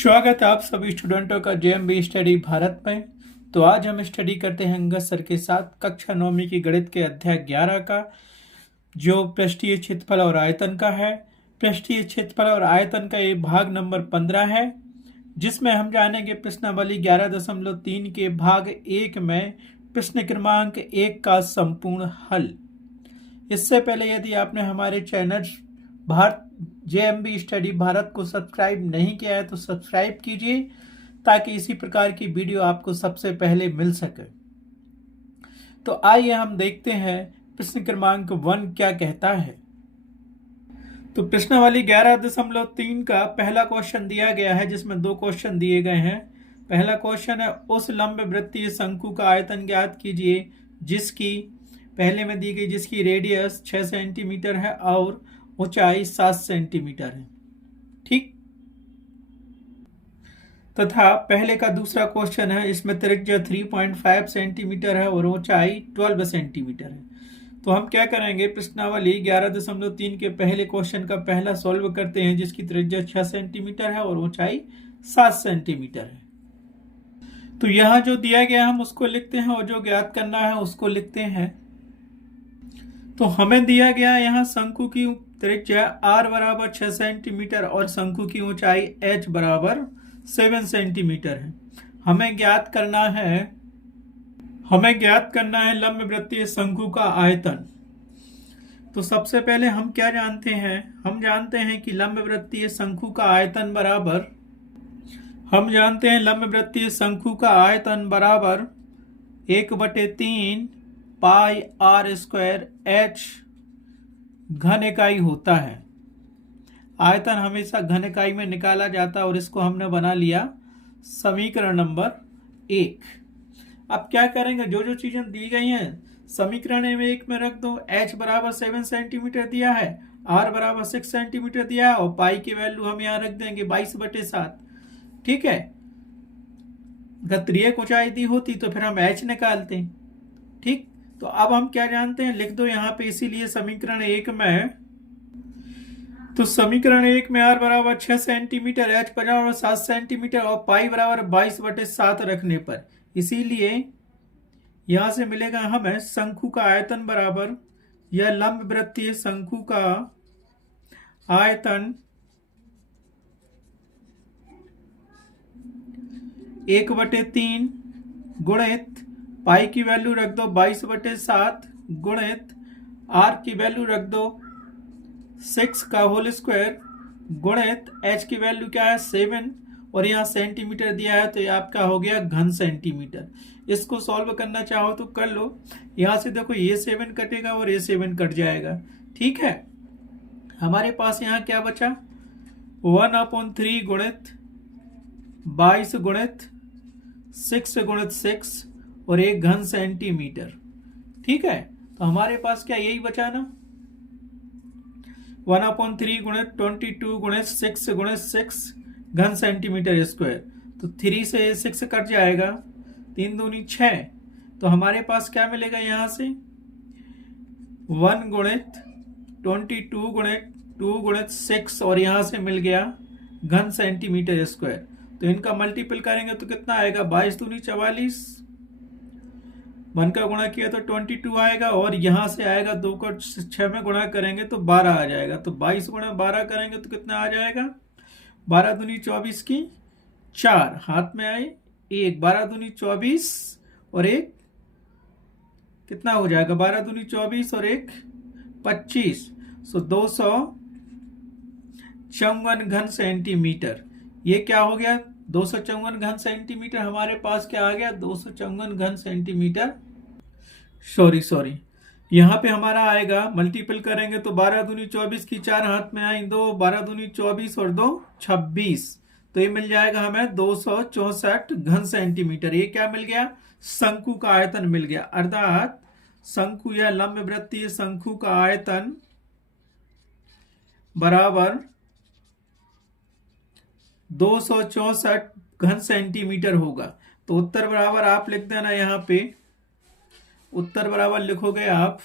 स्वागत है आप सभी स्टूडेंटों का जेएमबी स्टडी भारत में। तो आज हम स्टडी करते हैं अंगद सर के साथ कक्षा 9वीं की गणित के अध्याय 11 का, जो पृष्ठीय क्षेत्रफल और आयतन का है। पृष्ठीय क्षेत्रफल और आयतन का ये भाग नंबर 15 है, जिसमें हम जानेंगे प्रश्नावली 11.3 के भाग 1 में प्रश्न क्रमांक 1 का संपूर्ण हल। इससे पहले यदि आपने हमारे channel Bharat JMB study Bharat को सब्सक्राइब नहीं किया है तो सब्सक्राइब कीजिए, ताकि इसी प्रकार की वीडियो आपको सबसे पहले मिल सके। तो आइए हम देखते हैं प्रश्न क्रमांक 1 क्या कहता है। तो प्रश्नावली 11.3 का पहला क्वेश्चन दिया गया है, जिसमें दो क्वेश्चन दिए गए हैं। पहला क्वेश्चन है, उस लंब वृत्तीय शंकु का आयतन ज्ञात कीजिए जिसकी पहले में दी गई जिसकी रेडियस 6 सेंटीमीटर है और ऊंचाई 7 सेंटीमीटर है। ठीक। तथा पहले का दूसरा क्वेश्चन है, इसमें त्रिज्या 3.5 सेंटीमीटर है और ऊंचाई 12 सेंटीमीटर है। तो हम क्या करेंगे, प्रश्नावली 11.3 के पहले क्वेश्चन का पहला सॉल्व करते हैं, जिसकी त्रिज्या 6 सेंटीमीटर है और ऊंचाई 7 सेंटीमीटर है। तो यहां जो दिया गया हम उसको लिखते हैं और जो ज्ञात करना है उसको लिखते हैं। तो हमें दिया गया यहाँ शंकु की त्रिज्या r बराबर 6 सेंटीमीटर और शंकु की ऊंचाई h बराबर 7 सेंटीमीटर है। हमें ज्ञात करना है लंब वृत्तीय शंकु का आयतन। तो सबसे पहले हम क्या जानते हैं, हम जानते हैं कि लंब वृत्तीय शंकु का आयतन बराबर 1/3 पाई r स्क्वायर h घन इकाई होता है। आयतन हमेशा घन इकाई में निकाला जाता है और इसको हमने बना लिया समीकरण नंबर 1। अब क्या करेंगे, जो जो चीजें दी गई हैं समीकरण 1 में रख दो। h बराबर 7 सेंटीमीटर दिया है, r बराबर 6 सेंटीमीटर दिया है और पाई की वैल्यू हम यहाँ रख देंगे 22/7। ठीक है। अगर त्रियक ऊंचाई दी होती तो फिर हम h निकालते। ठीक। तो अब हम क्या जानते हैं, लिख दो यहाँ पे। इसीलिए समीकरण 1 में r बराबर 6 सेंटीमीटर, h बराबर 7 सेंटीमीटर और पाई बराबर 22/7 रखने पर, इसीलिए यहां से मिलेगा हमें शंकु का आयतन बराबर, यह लंब वृत्तीय शंकु का आयतन 1/3 गुणित पाई की वैल्यू रख दो 22/7 गुणित r की वैल्यू रख दो 6 का होल स्क्वायर गुणित h की वैल्यू क्या है 7 और यहाँ सेंटीमीटर दिया है, तो ये आपका हो गया घन सेंटीमीटर। इसको सॉल्व करना चाहो तो कर लो। यहाँ से देखो ये 7 कटेगा और ये 7 कट जाएगा। ठीक है। हमारे पास यहाँ क्या बचा, 1/3 गुणित 22 गुणित 6 गुणित 6 और 1 घन सेंटीमीटर। ठीक है। तो हमारे पास क्या यही बचा ना, 1/3 गुणित 22 गुणित 6 गुणित 6 घन सेंटीमीटर स्क्वायर। तो 3 से 6 कट जाएगा, 3 दूनी 6। तो हमारे पास क्या मिलेगा, यहां से 1 गुणित 22 गुणित 2 गुणित 6 और यहां से मिल गया घन सेंटीमीटर स्क्वायर। तो इनका मल्टीपल करेंगे तो कितना आएगा, 22 दूनी 44, 1 का गुणा किया तो 22 आएगा और यहां से आएगा 2 को 6 में गुणा करेंगे तो 12 आ जाएगा। तो 22 गुणा 12 करेंगे तो कितना आ जाएगा, 12 दूनी 24 की 4, हाथ में आए 1, 12 दूनी 24 और 1 कितना हो जाएगा, 12 दूनी 24 और 1 25, सो 254 घन सेंटीमीटर। ये क्या हो गया, 254 घन सेंटीमीटर। हमारे पास क्या आ गया, 254 घन सेंटीमीटर। सॉरी यहाँ पे हमारा आएगा, मल्टीपल करेंगे तो 12 दूनी 24 की 4, हाथ में आई 2, 12 दूनी 24 और 2 26। तो ये मिल जाएगा हमें 264 घन सेंटीमीटर। ये क्या मिल गया, शंकु का आयतन मिल गया। अर्थात शंकु या लंब वृत्तीय शंकु का आयतन बराबर 264 घन सेंटीमीटर होगा। तो उत्तर बराबर आप लिख देना, यहाँ पे उत्तर बराबर लिखोगे आप,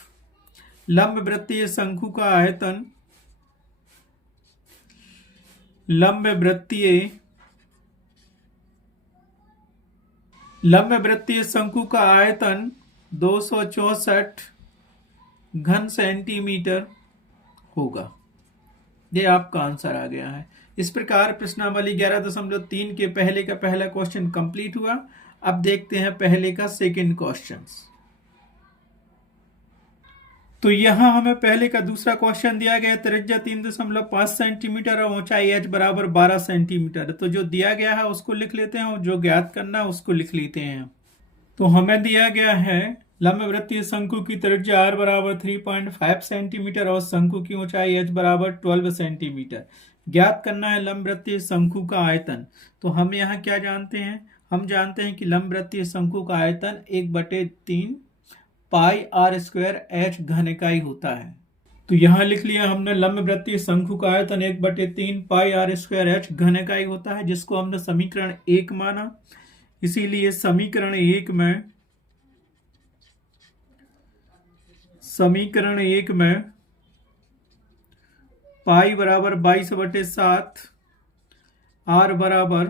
लंब वृत्तीय शंकु का आयतन लंब वृत्तीय लंब वृत्तीय शंकु का आयतन 264 घन सेंटीमीटर होगा। ये आपका आंसर आ गया है। इस प्रकार प्रश्नावली 11.3 के पहले का पहला क्वेश्चन कंप्लीट हुआ। अब देखते हैं पहले का सेकंड क्वेश्चन। तो यहां हमें पहले का दूसरा क्वेश्चन दिया गया, त्रिज्या 3.5 सेंटीमीटर और ऊंचाई h बराबर 12 सेंटीमीटर। तो जो दिया गया है उसको लिख लेते हैं और जो ज्ञात करना है उसको लिख लेते हैं। तो हमें दिया गया है लंब वृत्तीय शंकु की त्रिज्या r बराबर 3.5 सेंटीमीटर और शंकु की ऊंचाई h बराबर 12 सेंटीमीटर। ज्ञात करना है लंब वृत्तीय शंकु का आयतन। तो हम यहाँ क्या जानते हैं? हम जानते हैं कि लंब वृत्तीय शंकु का आयतन 1/3 पाई r स्क्वायर h घन इकाई होता है। तो यहां लिख लिया हमने लंब वृत्तीय शंकु का आयतन 1/3 पाई r स्क्वायर h घन इकाई होता है, जिसको हमने समीकरण 1 माना। इसीलिए समीकरण 1 में पाई बराबर 22/7, r बराबर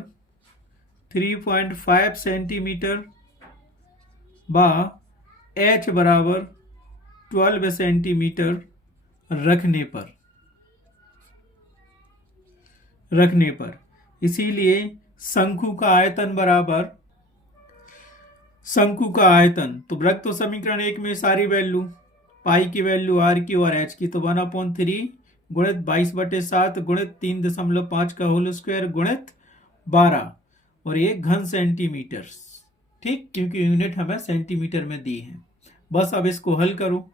3.5 सेंटीमीटर बा h बराबर 12 सेंटीमीटर रखने पर इसीलिए शंकु का आयतन बराबर शंकु का आयतन, तो रख तो समीकरण 1 में सारी वैल्यू, पाई की वैल्यू r की और h की, तो 1/3 गुणित 22/7 गुणित 3.5 का होल स्क्वायर गुणित 12 और ये घन सेंटीमीटर। ठीक, क्योंकि यूनिट हमें सेंटीमीटर में दी है। बस अब इसको हल करो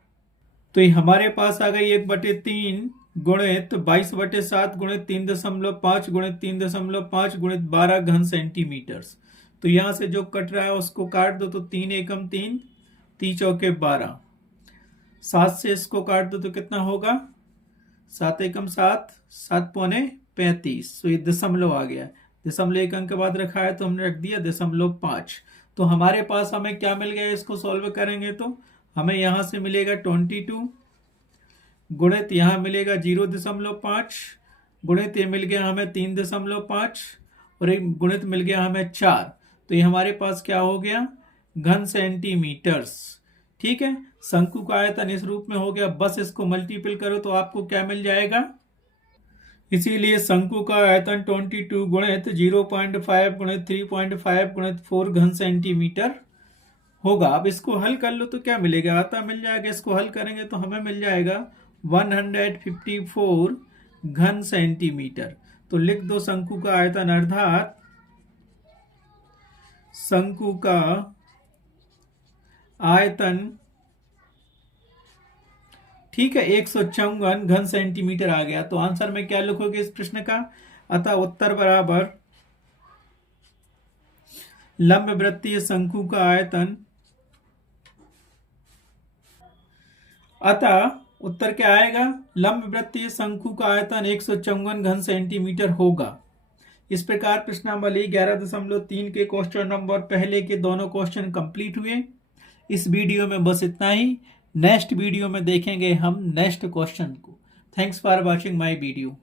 तो ये हमारे पास आ गई 1/3 गुणित 22/7 गुणित 3.5 गुणित 3.5 गुणित 12 घन सेंटीमीटर। तो यहां से जो कट रहा है उसको काट दो, तो 3 एकम 3, 3 चौके 12, 7 से इसको काट दो तो कितना होगा? 7 एकम 7, 7 पौने 35। तो ये दशमलव आ गया, दशमलव एक अंक के बाद रखा है तो हमने रख दिया 0.5। तो हमारे पास हमें क्या मिल गया? इसको सॉल्व करेंगे तो हमें यहां से मिलेगा 22 गुणित यहां मिलेगा 0.5 गुणित ये मिल गया हमें 3.5 और एक गुणित मिल गया हमें 4। तो ये हमारे पास क्या हो गया? घन सेंटीमीटर्स। ठीक है, शंकु का आयतन इस रूप में हो गया। बस इसको मल्टीपल करो तो आपको क्या मिल जाएगा? इसीलिए शंकु का आयतन 22 गुणित 0.5 गुणित 3.5 गुणित 4 घन सेंटीमीटर होगा। अब इसको हल कर लो तो क्या मिलेगा? आता मिल जाएगा। इसको हल करेंगे तो हमें मिल जाएगा 154 घन सेंटीमीटर। तो लिख दो शंकु का आयतन, अर्थात शंकु का आयतन, ठीक है, 154 घन सेंटीमीटर आ गया। तो आंसर में क्या लिखोगे इस प्रश्न का? अतः उत्तर बराबर लंब वृत्तीय शंकु का आयतन, अतः उत्तर क्या आएगा? लंब वृत्तीय शंकु का आयतन 154 घन सेंटीमीटर होगा। इस प्रकार प्रश्नावली 11.3 के क्वेश्चन नंबर पहले के दोनों क्वेश्चन कंप्लीट हुए। इस वीडियो में बस इतना ही। नेक्स्ट वीडियो में देखेंगे हम नेक्स्ट क्वेश्चन को। Thanks for watching my video.